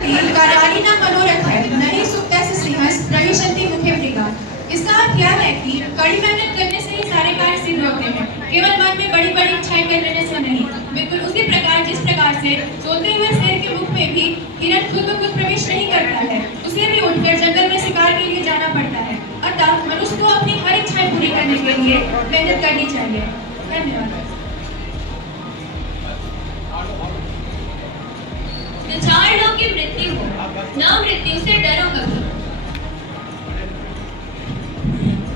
कार्यालिना मनोरथ है, नहीं सुप्तस्य सिंहस् प्रविशन्ति मुखे मृगा। इसका अर्थ यह है कि कड़ी मेहनत करने से ही सारे कार्य सिद्ध होते हैं, केवल मन में बड़ी बड़ी इच्छाएं कर लेने से नहीं। बिल्कुल उसी प्रकार जिस प्रकार से सोते हुए शेर के मुख में भी हिरण खुद ब खुद प्रवेश नहीं करता है, उसे भी उठकर जंगल में शिकार के लिए जाना पड़ता है। अतः मनुष्य को अपनी हर इच्छाएं पूरी करने के लिए मेहनत करनी चाहिए। धन्यवाद। विचार लो कि मृत्यु हो, न मृत्यु से डरो कभी।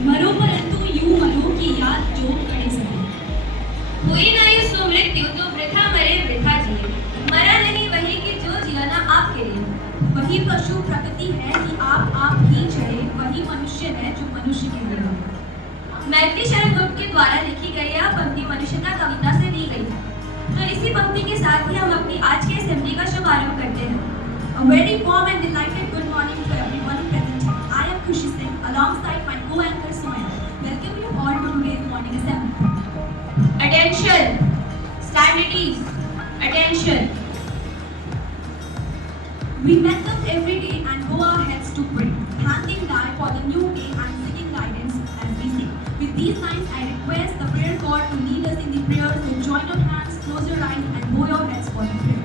मरो परंतु यूं मरो कि याद जो करे सके। हुई नहीं सो मृत्यु तो वृथा मरे वृथा जिए। मरा नहीं वही कि जो जिया ना आपके लिए। वही पशु प्रकृति है कि आप ही चले, वही मनुष्य है जो मनुष्य के लिए है। मैत्री शरण गुप्त के द्वारा लिखी गई यह पंक्ति मनुष्यता कविता से ली गई है। तो इसी पंक्ति के साथ ही हम अपनी आज के असेंबली का शुभारंभ करते हैं। A very warm and delighted good morning to everyone present. I am Khushi Singh alongside my co-anchor Sonia. Welcome you all to today's morning assembly. Attention! Stand at ease. Attention! We wake up every day and bow our heads to pray, thanking God for the new day and seeking guidance as we sing. With these lines, I request the prayer God to lead us in the prayers. So join your hands, close your eyes, and bow your heads for the prayer.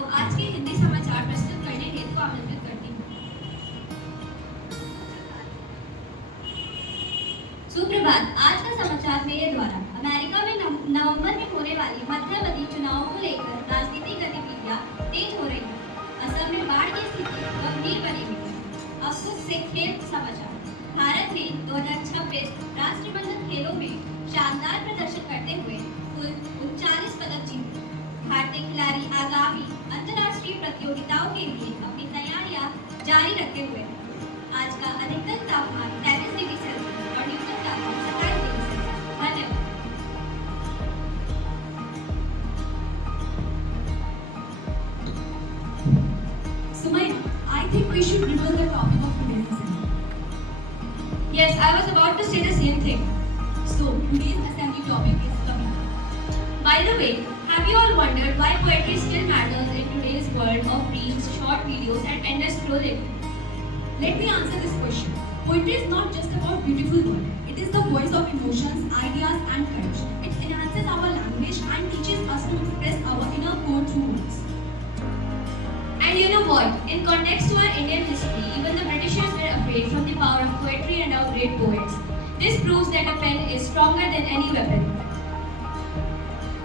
को आज के हिंदी समाचार प्रस्तुत करने हेतु आमंत्रित करती हूँ। सुप्रभात। आज का समाचार मेरे द्वारा अमेरिका में नवंबर में होने वाली मध्यावधि चुनावों को लेकर राजनीतिक गतिविधियां तेज हो रही हैं। असम में बाढ़ की स्थिति गंभीर बनी हुई है। अब कुछ से खेल समाचार। भारत ने 2026 राष्ट्रमंडल खेलों में शानदार प्रदर्शन करते हुए कुल 39 पदक जीते। भारतीय खिलाड़ी आगामी अंतर्राष्ट्रीय प्रतियोगिताओं के लिए अपनी तैयारियां जारी रखे हुए हैं। आज का अधिकतम तापमान 33 डिग्री सेल्सियस और न्यूनतम तापमान 27 डिग्री सेल्सियस। धन्यवाद। Sumayya, I think we should reveal the topic of today's assembly. Yes, I was about to say the same thing. So, today's assembly topic is Kavita. By the way, have you all wondered why poetry still matters in today's world of reels, short videos, and endless scrolling? Let me answer this question. Poetry is not just about beautiful words. It is the voice of emotions, ideas, and courage. It enhances our language and teaches us to express our inner core through words. And you know what? In context to our Indian history, even the Britishers were afraid from the power of poetry and our great poets. This proves that a pen is stronger than any weapon.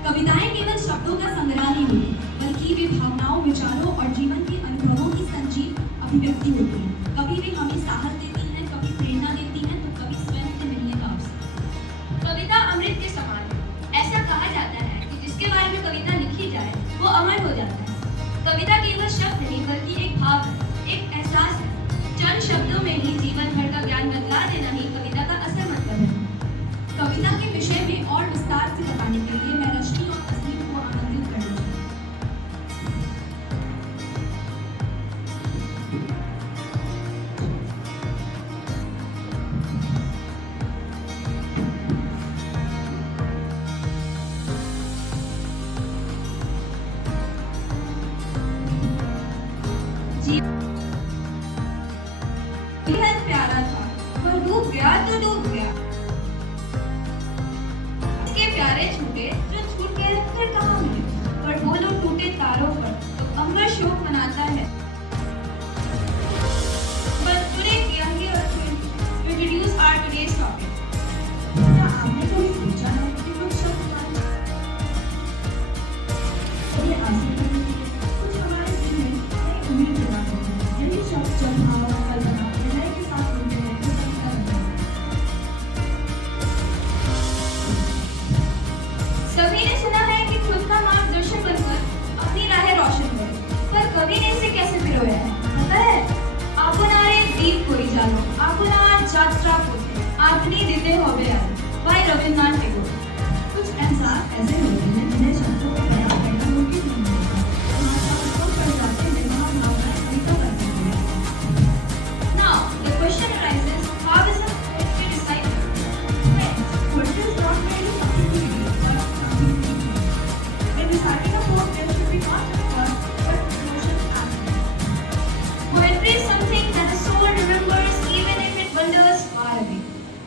कविताएं केवल शब्दों का संग्रह नहीं होती, बल्कि वे भावनाओं, विचारों और जीवन के अनुभवों की संजीव अभिव्यक्ति होती हैं। कभी वे हमें साहस देती हैं, कभी प्रेरणा देती हैं, तो कभी स्वयं से मिलने का अवसर। कविता अमृत के समान है। ऐसा कहा जाता है कि जिसके बारे में कविता लिखी जाए, वो अमर हो जाता है। कविता केवल शब्द नहीं, बल्कि एक भाव है, एक एहसास है। चंद शब्दों में ही जीवन भर का ज्ञान बतला देना ही कविता का असल मतलब है। कविता के विषय में और विस्तार से बताने के लिए मैं रश्मि और तस्नीम को आमंत्रित करना चाहूँगी। बेहद प्यारा था, वह डूब गया तो डूब गया। इसके प्यारे छूटे जो छूट गए फिर कहाँ मिले, पर बोलो टूटे तारों पर तो अंबर शोक मनाता है। But today we are here to introduce our today's topic. क्या आपने कभी सोचा है कि कुछ शब्द ये आंसू कुछ हमारे दिल में नई उम्मीद पैदा करते हैं। यही शब्द जब भाव कल्पना हृदय के साथ जुड़ते हैं तो कविता बनती है। सभी ने सुना है कि खुद का मार्गदर्शन बनकर अपनी राहें रोशन करे, पर कवि ने इसे कैसे पिरोया है पता है? आपनारे दीप कोई जानो, आपनार যাত্রা করতে আপনি দিতে হবে আর by रविन्द्रनाथ टैगोर। कुछ एहसास ऐसे होते हैं जिन्हें शब्दों में बयां करना मुमकिन नहीं होता। हमारे शब्दों पर जाते हैं वहाँ भावनाएं कविता कर सकती हैं। Now the question arises, how is a poetry deciphered? Poetry is not merely something to read, but something to feel. When reciting a poem, there should be not just words, but emotions as well. Poetry is something that the soul remembers even if it wanders far away.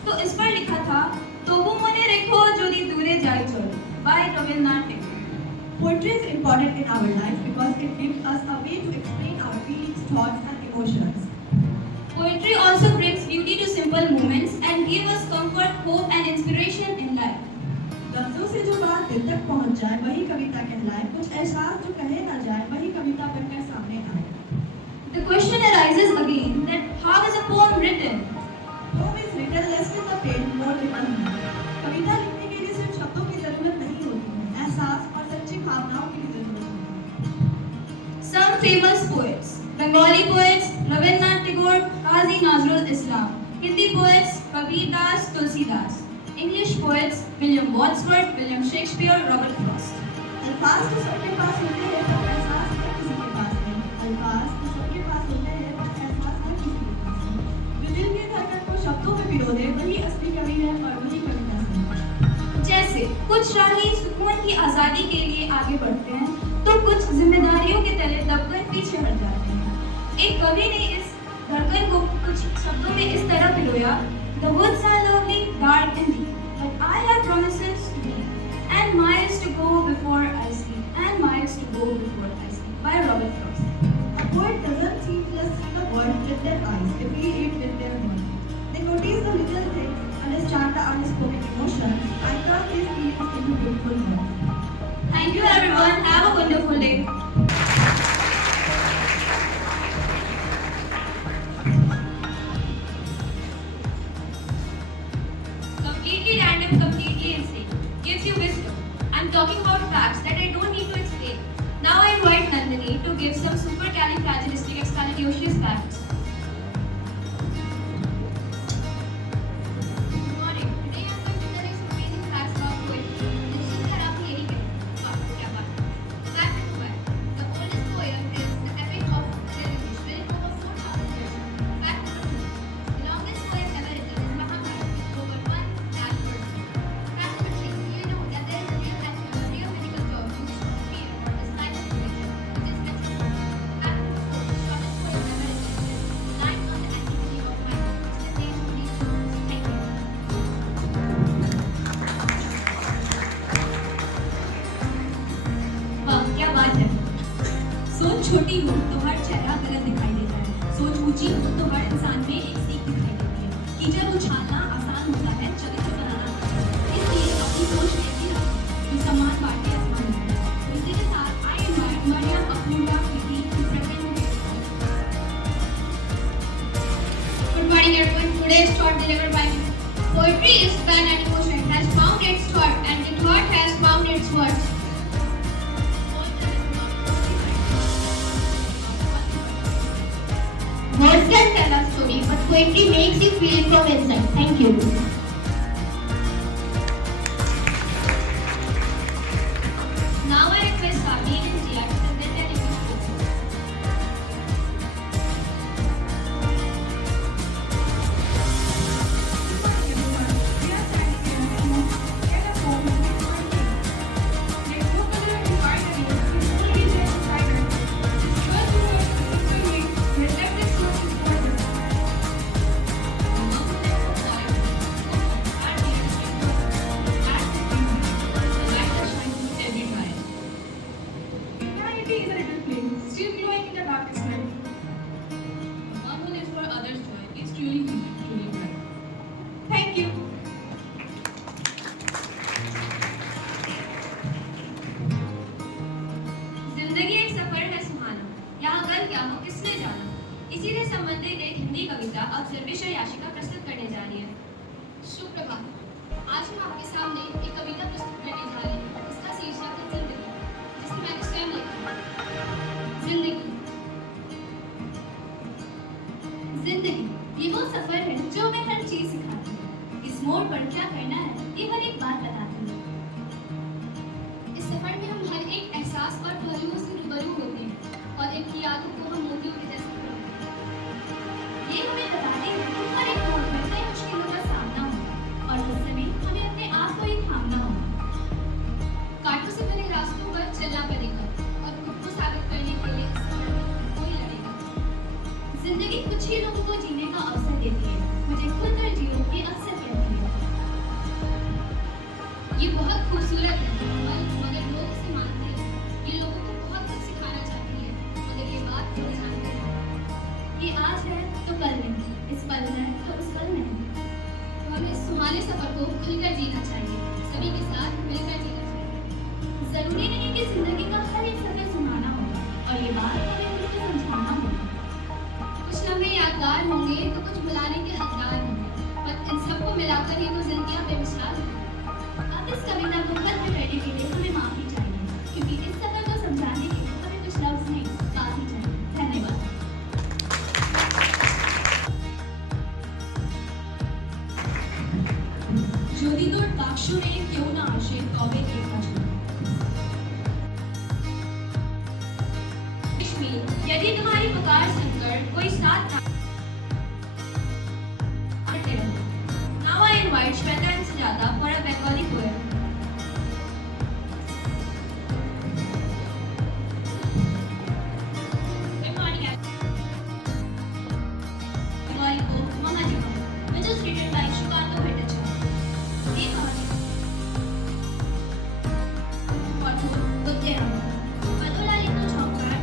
तो इस पर लिखा था, तबु मने रेखो जोदी दूरे जाई चल by Rabindranath Tagore. Poetry is important in our life because it gives us a way to explain our feelings, thoughts, and emotions. Poetry also brings beauty to simple moments and gives us comfort, hope and inspiration in life. लफ्जों से जो बात दिल तक पहुंच जाए वही कविता कहलाए। कुछ एहसास जो कहे ना जाए वही कविता बनकर सामने आए। The question arises again that how is a poem written? Poem is written less with the pen, more with the mind. कविता लिखने के लिए सिर्फ शब्दों की जरूरत नहीं होती है, एहसास और सच्ची भावनाओं की भी जरूरत होती है। Some famous poets: Bengali poets Rabindranath Tagore, Qazi Nazrul Islam; Hindi poets Kabir Das, Tulsidas; English poets William Wordsworth, William Shakespeare, Robert Frost. अल्फाज तो सबके पास होते हैं पर एहसास हर किसी के पास नहीं। अल्फाज तो सबके पास होते हैं पर एहसास हर किसी के पास नहीं। जो दिल की धड़कन को शब्दों में पिरो दे वही असली कवि है और वही कविता है। जैसे कुछ राही सुकून की आजादी के लिए आगे बढ़ते हैं, तो कुछ जिम्मेदारियों के तले दबकर पीछे हट जाते हैं। एक कवि ने इस धड़कन को कुछ शब्दों में इस तरह पिरोया: The woods are lovely, dark and deep, but I have promises to keep, and miles to go before I sleep, and miles to go before I sleep. by Robert Frost. A poet doesn't simply see the world with their eyes, they feel it with their heart. They notice the little things, understand the unspoken emotions, and turn these feelings into beautiful words. Thank you everyone. Have a wonderful day. Completely random, completely insane. Gives you wisdom. I'm talking about facts that I don't need to explain. Now I invite Nandini to give some supercalifragilisticexpialidocious facts. Good morning. Today I'm going to tell you some amazing facts about poetry. जिनसे घर आप यही करें। वाह, क्या बात है। Fact number 1. The oldest poem is the Epic of Gilgamesh, written over 4,000 years ago. Fact number 2. The longest poem ever written is Mahabharata, with over 1 lakh words. Fact number 3. Do you know that there is a real medical term used for fear or dislike of religion, which is vegetable? Fact number 4. The shortest poem ever written is Lines on the Antiquity of Mind, which contains only 2 words. Thank you. वाह, क्या बात है। सोच छोटी हो तो हर चेहरा गलत दिखाई देता है। सोच ऊंची हो तो हर इंसान में एक सीख दिखाई देती है। कीचड़ उछालना आसान होता है, चरित्र बनाना नहीं। इसलिए अपनी सोच ऐसी रखें कि सम्मान बांटे आसमान में। तो इसी के साथ I invite Mariam Apoorva Kriti to present. Good morning everyone. Today's thought delivered by me. Poetry is when an emotion has found its thought and the thought has found its words. Words can tell a story, but poetry makes you feel it from inside. Thank you. Now I request Sabine and Jia to present their English poetry. Still glowing in the darkest night. One who lives for others' joy is truly bright. Thank you. जिंदगी एक सफर है सुहाना, यहाँ कल क्या हो किसने जाना। इसी से संबंधित एक हिंदी कविता अब सर्वेश्वर याशिका प्रस्तुत करने जा रही है। सुप्रभात। आज हम आपके सामने एक कविता प्रस्तुत करने जा रहे हैं। इसका शीर्षक है जिंदगी, जिसे मैंने स्वयं लिखा है। जिंदगी जिंदगी ये वो सफर है जो हमें हर चीज सिखाती है। इस मोड़ पर क्या करना है ये हर एक बात बताती है। इस सफर में हम हर एक एहसास और पहलुओं से रूबरू होते हैं और इनकी यादों को हम मोतियों के जैसे पकड़ते हैं। ये हमें बताती है कि हर एक मोड़ में कई मुश्किलों का सामना होगा और उस समय हमें अपने आप को ही थामना होगा। कांटों से भरे रास्तों पर चलना पड़ेगा और खुद को साबित करने के लिए इस सफर में कोई लड़ेगा। जिंदगी कुछ ही लोगों को जीने का अवसर देती है, मुझे खुद कर जियो ये अक्सर कहती है। ये बहुत खूबसूरत है मगर लोग इसे मानते हैं। ये लोगों को बहुत कुछ सिखाना चाहती है मगर ये बात कोई जानते हैं। ये आज है तो कल नहीं, इस पल है तो उस पल नहीं। तो हमें इस सुहाने सफर को खुलकर जीना चाहिए, सभी के साथ मिलकर जीना चाहिए। जरूरी नहीं कि जिंदगी का हर एक सफर सुनाना होगा और ये बात हमें उनको समझाना होगा। कुछ लम्हे यादगार होंगे तो कुछ भुलाने के हकदार होंगे, पर इन सबको मिलाकर ही तो जिंदगियां बेमिसाल हैं। अब इस कविता को खत्म करने के लिए हमें माफी चाहिए, क्योंकि इस सफर को समझाने के लिए हमें कुछ लफ्ज नहीं बात ही चाहिए। धन्यवाद। যদি তোর বাক্সরে কেউ না আসে তবে লেখা চলবে। लक्ष्मी, यदि तुम्हारी पुकार सुनकर कोई साथ ना करते रहो। Now I invite Shweta and Sujata for a Bengali poem. Good morning, Bengali poem Mama Jima, which is written by Shukanto Bhattacharya. Hey, Mama Jima. কঠোর, উদ্দেরণ, পদলালিত ঝঙ্কার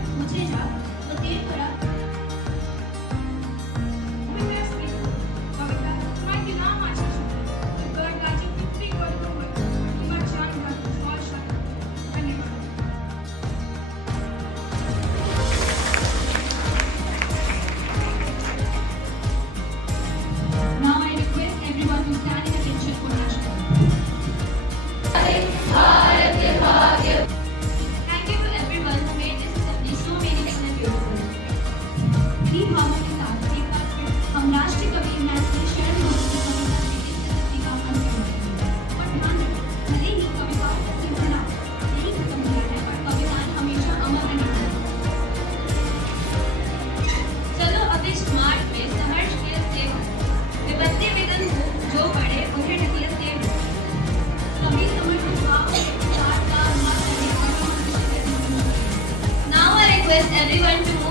request everyone to